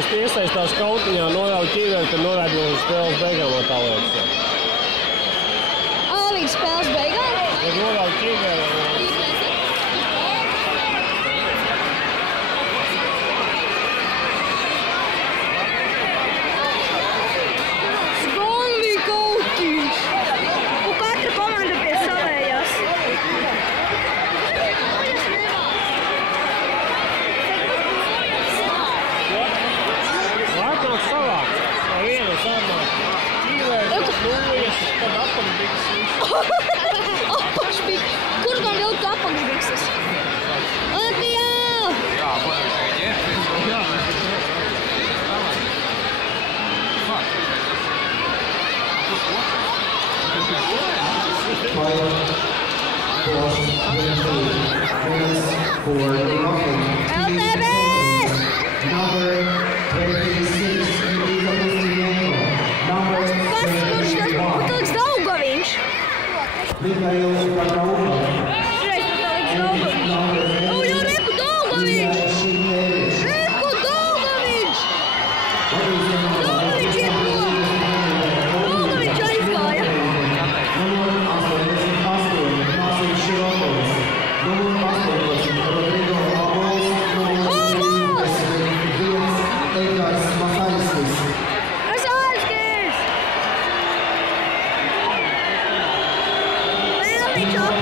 Iesaistās kautiņā, norauj ķīveri, tad norāda uz spēles beigām, tā liekas. Līdz spēles beigām? Tad norauj ķīveri. Skonvi kautiņš! Un katra komanda pie savējās. Atnāk savāks. Ar vienu sarunāk. Ķīveri, nullies, tad apakšbikses visu. Apakšbikses? Kur gan vilkt apakšbikses? Latvijā! Jā, būtu tagad ģērties. Jā. LTV! Kas, kurš tas paliks Daugaviņš? Šreiz paliks Daugaviņš. Nu, jau reku Daugaviņš! Reku Daugaviņš! Daugaviņš iet prom! Daugaviņš aizgāja! Masalskis! Vēlniņš